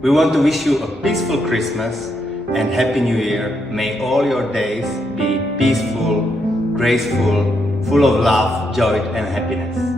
We want to wish you a peaceful Christmas and Happy New Year. May all your days be peaceful, graceful, full of love, joy and happiness.